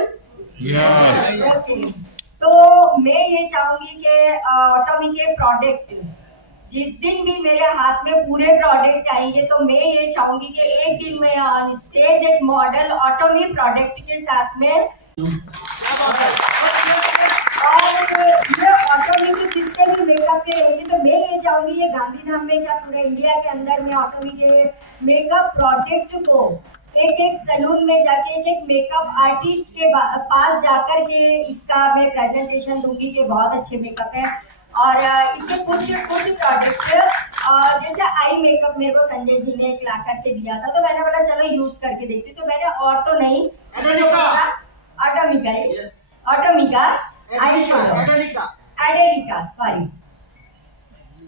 ओके। तो मैं ये चाहूंगी कि ऑटोमी के प्रोडक्ट जिस दिन भी मेरे हाथ में पूरे प्रोडक्ट आएंगे, तो मैं ये चाहूंगी कि एक दिन मैं ऑन स्टेज एक मॉडल ऑटोमी प्रोडक्ट के साथ में, और ये ऑटोमी के जितने भी मेकअप के रहेंगे, तो मैं ये चाहूंगी ये गांधीधाम में क्या पूरे इंडिया के अंदर में ऑटोमी के मेकअप प्रोडक्ट को एक एक सैलून में जाके एक एक मेकअप आर्टिस्ट के पास जाकर के इसका मैं प्रेजेंटेशन दूंगी कि बहुत अच्छे मेकअप है। और इसके कुछ प्रोडक्ट जैसे आई मेकअप मेरे को संजय जी ने ला करके दिया था, तो मैंने बोला चलो यूज करके देखती हूँ। तो मैंने और तो नहीं, ऑटोमिका आई शेडो, एडेलिका सॉरी।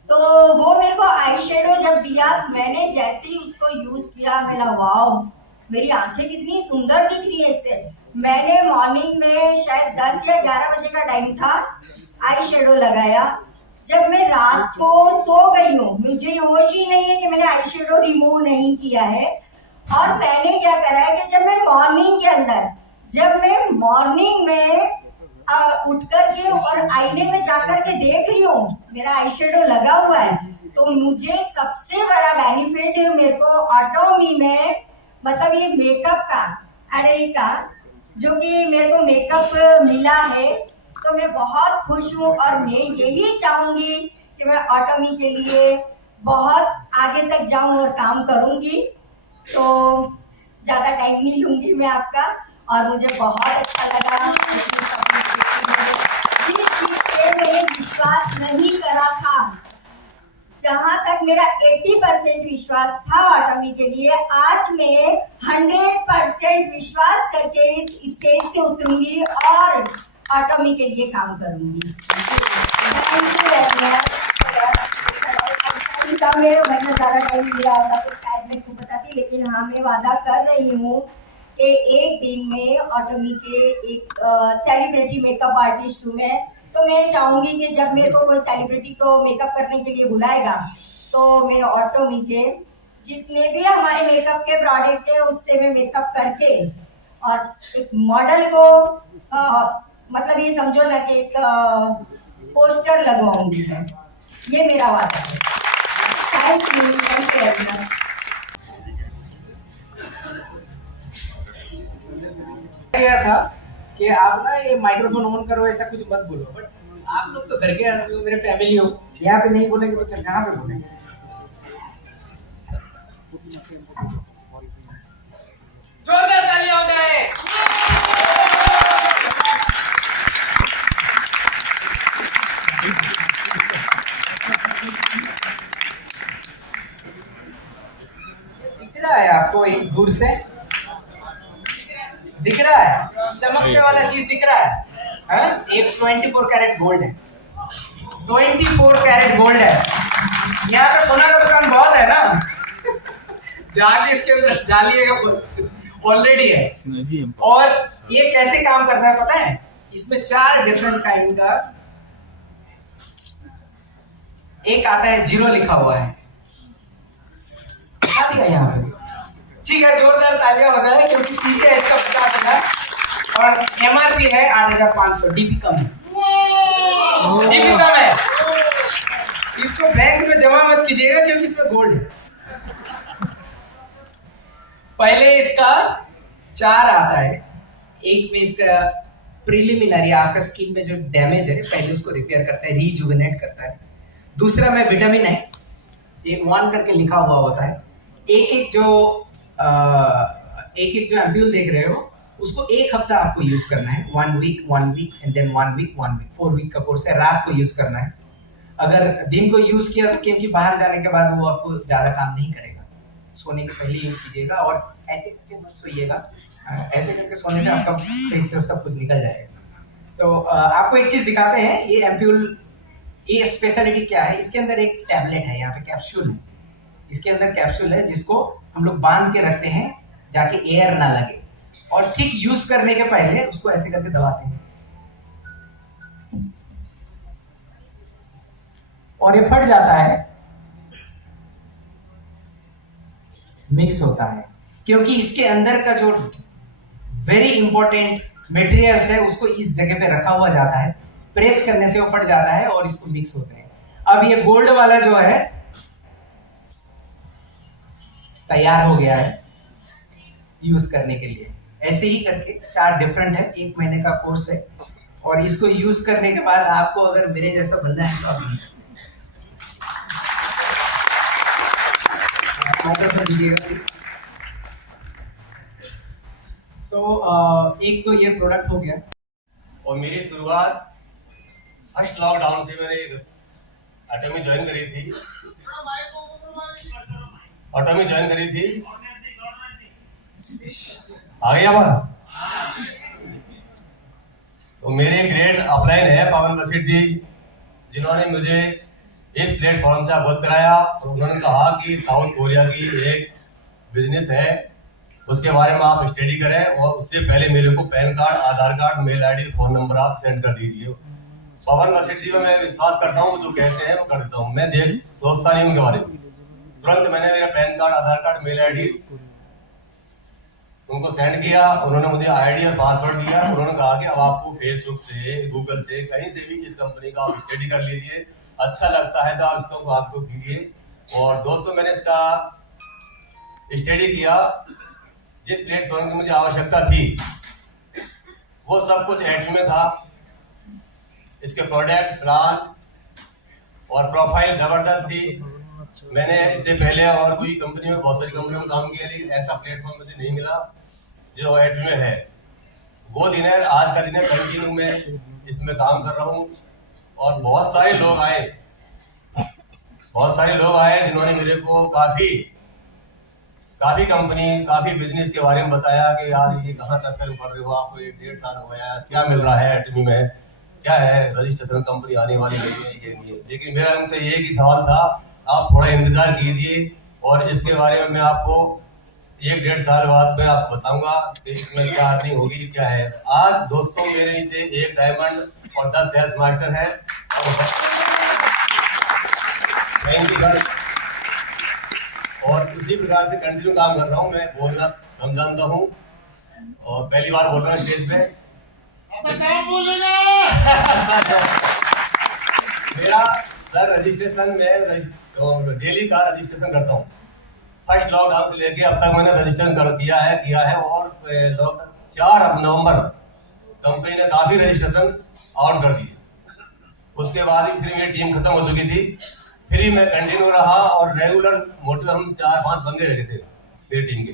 तो वो मेरे को आई शेडो जब दिया, मैंने जैसे ही उसको यूज किया, मेरा वाओ, मेरी आंखें कितनी सुंदर दिख रही है इससे। मैंने मॉर्निंग में शायद 10 या 11 बजे का टाइम था, आई शेडो लगाया। जब मैं रात को सो गई हूँ, मुझे होश ही नहीं है कि मैंने आई शेडो रिमूव नहीं किया है। और मैंने क्या करा है कि जब मैं मॉर्निंग में उठ करके और आईने में जाकर के देख रही हूँ मेरा आई शेडो लगा हुआ है, तो मुझे सबसे बड़ा बेनिफिट मेरे को ऑटोमी में मतलब ये मेकअप का एडेलिका जो कि मेरे को मेकअप मिला है, तो मैं बहुत खुश हूँ। और मैं यही चाहूंगी कि मैं ऑटोमी के लिए बहुत आगे तक जाऊं और काम करूंगी। तो ज़्यादा टाइम नहीं लूँगी मैं आपका। और मुझे बहुत अच्छा लगा, जिस चीज़ पे मैंने विश्वास नहीं करा था, जहाँ तक मेरा 80% विश्वास था ऑटोमी के लिए, आज मैं 100% विश्वास करके इस स्टेज से उतरूंगी और ऑटोमी के लिए काम करूंगी। Thank you very much. मैंने ज़्यादा टाइम लिया होता तो शायद मैं क्यों बताती, लेकिन हाँ मैं वादा कर रही हूँ कि एक दिन में ऑटोमी के एक सेलिब्रिटी मेकअप आर्टिस्ट हूँ मैं, तो मैं चाहूँगी कि जब मेरे को कोई सेलिब्रिटी को मेकअप करने के लिए बुलाएगा तो मैं ऑटोमी के जितने भी हमारे मेकअप के प्रोडक्ट है उससे मैं मेकअप करके और एक मॉडल को मतलब ये समझो ना कि एक पोस्टर लगवाऊंगी मैं, ये मेरा वादा है। Thank you very much. गया था कि आप ना ये माइक्रोफोन ऑन करो ऐसा कुछ मत बोलो, बट आप लोग तो घर के आदमी हो, मेरे फैमिली हो, यहाँ पे नहीं बोलेंगे तो फिर कहाँ पे बोलेंगे? जोरदार तालियां हो जाए। दिख रहा है आपको एक दूर से? दिख रहा है चमकने वाला चीज दिख रहा है? एक 24 कैरेट गोल्ड है, 24 कैरेट गोल्ड है। यहाँ पे सोना का दुकान बहुत है ना, जाके इसके अंदर डालिएगा, ऑलरेडी है। और ये कैसे काम करता है पता है? इसमें 4 डिफरेंट काइंड का एक आता है, 0 लिखा हुआ है, आ गया यहाँ पे। ठीक है, जोरदार तालियां हो जाए क्योंकि ठीक है इसका 50,000 और MRP है 8,500। डीपी कम है, डीपी कम है। इसको बैंक में जमा मत कीजिएगा क्योंकि इसमें गोल्ड है। पहले इसका 4 आता है, एक में इसका प्रिलिमिनरी आपका स्किन में जो डैमेज है पहले उसको रिपेयर करता है, रीजुवेनेट करता है। दूसरा में विटामिन है, ये 1 करके लिखा हुआ होता है। एक एक जो एम्प्यूल देख रहे हो उसको 1 हफ्ता आपको यूज करना है, 1 week and then 1 week 4 week का कोर्स है। रात को यूज करना है, अगर दिन को यूज किया तो क्योंकि बाहर जाने के बाद वो आपको ज्यादा काम नहीं करेगा, सोने के पहले यूज कीजिएगा। और ऐसे करके मत सोइएगा, ऐसे करके सोने से आपका फेस से सब कुछ निकल जाएगा। तो आपको एक चीज दिखाते हैं, ये एम्प्यूल, ये स्पेशलिटी क्या है, इसके अंदर एक टैबलेट है, यहाँ पे कैप्सूल है, इसके अंदर कैप्सूल है जिसको हम लोग बांध के रखते हैं जाके एयर ना लगे, और ठीक यूज करने के पहले उसको ऐसे करके दबाते हैं और ये फट जाता है, मिक्स होता है, क्योंकि इसके अंदर का जो वेरी इंपॉर्टेंट मटेरियल्स है उसको इस जगह पे रखा हुआ जाता है, प्रेस करने से वो फट जाता है और इसको मिक्स होते हैं। अब ये गोल्ड वाला जो है तैयार हो गया है यूज करने के लिए। ऐसे ही करके 4 डिफरेंट है, 1 महीने का कोर्स है, और इसको यूज करने के बाद आपको अगर मेरे जैसा बंदा है तो आप एक तो ये प्रोडक्ट हो गया। और मेरी शुरुआत फर्स्ट लॉकडाउन से मैंने ऑटोमी ज्वाइन करी थी, ऑटोमी ज्वाइन करी थी। आ गया बात? तो मेरे ग्रेट अपलाइन है पवन बसीट जी, जिन्होंने मुझे इस प्लेटफॉर्म से अवगत कराया और उन्होंने कहा कि साउथ कोरिया की एक बिजनेस है, उसके बारे में आप स्टडी करें और उससे पहले मेरे को PAN card, Aadhaar card, mail ID, phone number आप सेंड कर दीजिए। पवन बसीट जी में मैं विश्वास करता हूँ, जो कहते हैं वो कर देता हूँ, मैं सोचता नहीं उनके बारे में। तुरंत मैंने मेरा pan card, Aadhaar card, mail ID उनको सेंड किया, उन्होंने मुझे आईडी और पासवर्ड दिया। उन्होंने कहा कि अब आपको फेसबुक से, गूगल से, कहीं से भी इस कंपनी का आप स्टडी कर लीजिए, अच्छा लगता है तो आप इसको आपको कीजिए। और दोस्तों मैंने इसका स्टडी किया, जिस प्लेटफॉर्म की मुझे आवश्यकता थी वो सब कुछ एड में था। इसके प्रोडक्ट, ब्रांड और प्रोफाइल जबरदस्त थी। मैंने इससे पहले और कोई कंपनी में, बहुत सारी कंपनियों में काम किया, लेकिन ऐसा प्लेटफॉर्म मुझे नहीं मिला जो एटमी में है। वो दिन है, आज का दिन है, कंटिन्यू में इसमें काम कर रहा हूँ। और बहुत सारे लोग आए जिन्होंने मेरे को काफी कंपनी, काफी बिजनेस के बारे में बताया कि यार ये कहाँ चक्कर में पड़ रहे हो, आपको 1-1.5 साल हो गया, क्या मिल रहा है एटमी में, क्या है रजिस्ट्रेशन, कंपनी आने वाली नहीं है, ये नहीं है। लेकिन मेरा उनसे एक ही सवाल था, आप थोड़ा इंतजार कीजिए और इसके बारे में मैं आपको 1-1.5 साल बाद मैं आपको बताऊंगा कि इसमें क्या अर्निंग होगी, क्या है। आज दोस्तों मेरे नीचे 1 डायमंड और 10 सेल्स मास्टर है। Thank you sir. और इसी प्रकार से कंटिन्यू काम कर रहा हूँ। मैं बोलना हम जानता हूँ और पहली बार बोल रहा हूँ स्टेज पे। मेरा सर रजिस्ट्रेशन में डेली का रजिस्ट्रेशन करता हूँ। फर्स्ट लॉकडाउन से लेके अब तक मैंने रजिस्ट्रेशन किया है और 4 नवंबर कंपनी ने काफी रजिस्ट्रेशन आउट कर दिए। उसके बाद ही फिर मेरी टीम खत्म हो चुकी थी, फिर मैं कंटिन्यू रहा और रेगुलर मोटिव हम 4-5 बंदे रहे थे मेरी टीम के,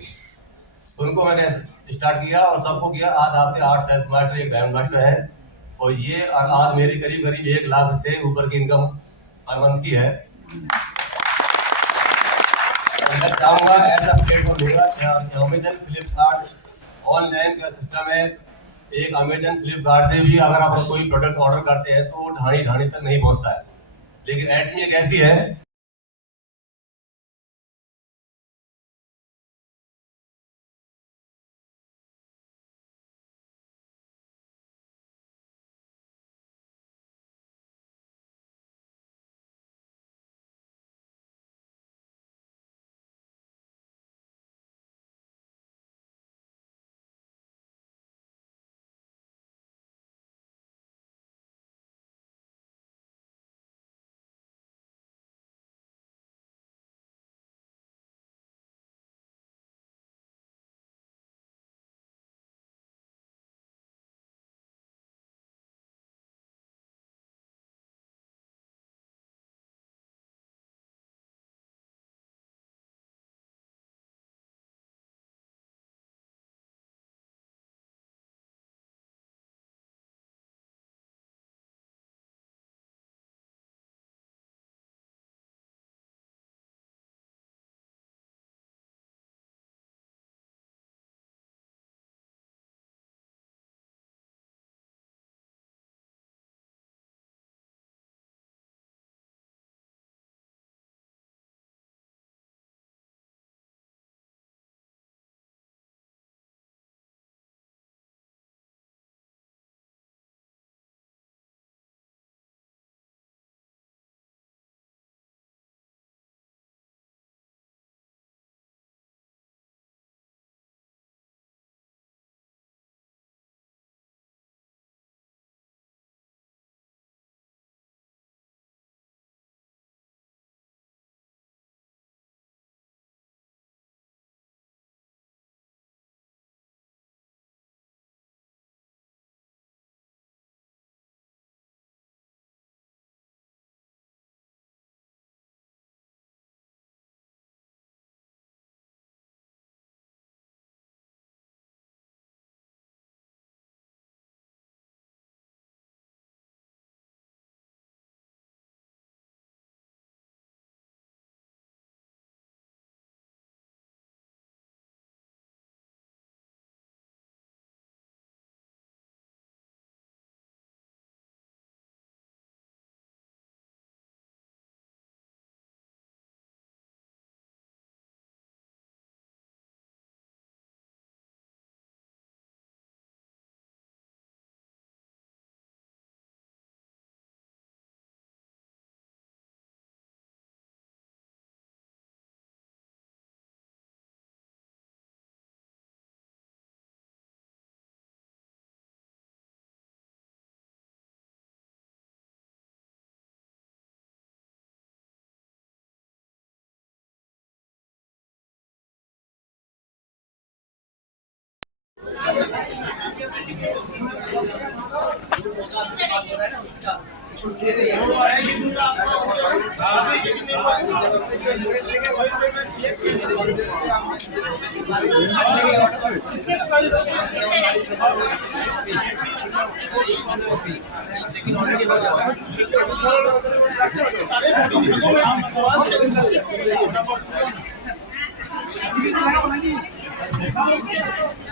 उनको मैंने स्टार्ट किया और सबको किया। आज आपके 8 सेल्स मास्टर, 1 डायमंड मास्टर है और ये आज मेरी करीब 1 लाख से ऊपर की इनकम हर मंथ की है। मैं चाहूंगा ऐसा प्लेटफॉर्म होगा। अमेजन फ्लिपकार्ट ऑनलाइन का सिस्टम है। एक अमेजन फ्लिपकार्ट से भी अगर आप कोई प्रोडक्ट ऑर्डर करते हैं तो ढाणी तक नहीं पहुंचता है, लेकिन एटमी एक ऐसी है Thank you.